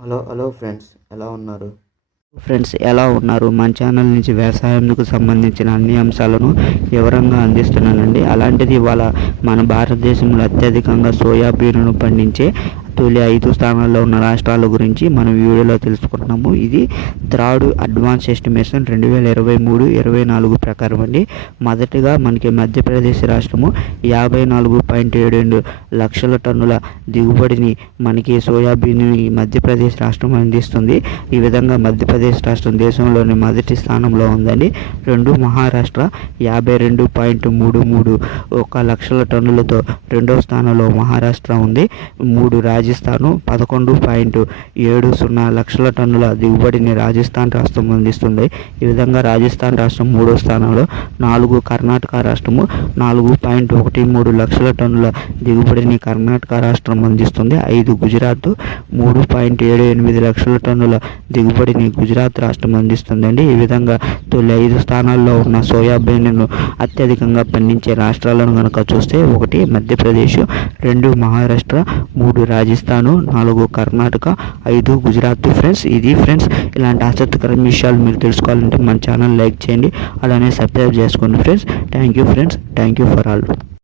Hello hello friends ఎలా ఉన్నారు? Friends ఎలా ఉన్నారు? మన ఛానల్ నుంచి వ్యవసాయంకు సంబంధించిన అన్ని అంశాలను వివరంగా అందిస్తున్నానండి. అలాంటిది ఇవాళ మన భారతదేశంలో అత్యధికంగా సోయాబీన్ను పండించే తొలి ఐదు స్థానాల్లో ఉన్న రాష్ట్రాల గురించి మనం వీడియోలో తెలుసుకుంటున్నాము. ఇది త్రాడు అడ్వాన్స్ ఎస్టిమేషన్ రెండు వేల ఇరవై మూడు ఇరవై నాలుగు ప్రకారం అండి. మొదటిగా మనకి మధ్యప్రదేశ్ రాష్ట్రము యాభై నాలుగు పాయింట్ ఏడు రెండు లక్షల టన్నుల దిగుబడిని మనకి సోయాబీన్ మధ్యప్రదేశ్ రాష్ట్రం అందిస్తుంది. ఈ విధంగా మధ్యప్రదేశ్ రాష్ట్రం దేశంలోని మొదటి స్థానంలో ఉందండి. రెండు మహారాష్ట్ర యాభై రెండు పాయింట్ మూడు మూడు ఒక లక్షల టన్నులతో రెండవ స్థానంలో మహారాష్ట్ర ఉంది. మూడు రాజస్థాను పదకొండు పాయింట్ ఏడు సున్నా లక్షల టన్నుల దిగుబడిని రాజస్థాన్ రాష్ట్రం అందిస్తుంది ఈ విధంగా రాజస్థాన్ రాష్ట్రం మూడో స్థానంలో నాలుగు కర్ణాటక రాష్ట్రము నాలుగు పాయింట్ ఒకటి మూడు లక్షల టన్నుల దిగుబడిని కర్ణాటక రాష్ట్రం అందిస్తుంది ఐదు గుజరాత్ మూడు పాయింట్ ఏడు ఎనిమిది లక్షల టన్నుల దిగుబడిని గుజరాత్ రాష్ట్రం అందిస్తుందండి ఈ విధంగా తొలి ఐదు స్థానాల్లో ఉన్న సోయాబీన్ను అత్యధికంగా పండించే రాష్ట్రాలను కనుక చూస్తే ఒకటి మధ్యప్రదేశ్ రెండు మహారాష్ట్ర మూడు రాజస్థాను నాలుగు కర్ణాటక ఐదు గుజరాత్. ఫ్రెండ్స్ ఇది ఫ్రెండ్స్ ఇలాంటి ఆసక్తికరమైన విషయాలు మీరు తెలుసుకోవాలంటే మన ఛానల్ లైక్ చేయండి అలానే సబ్స్క్రైబ్ చేసుకోండి. Friends thank you friends thank you for all.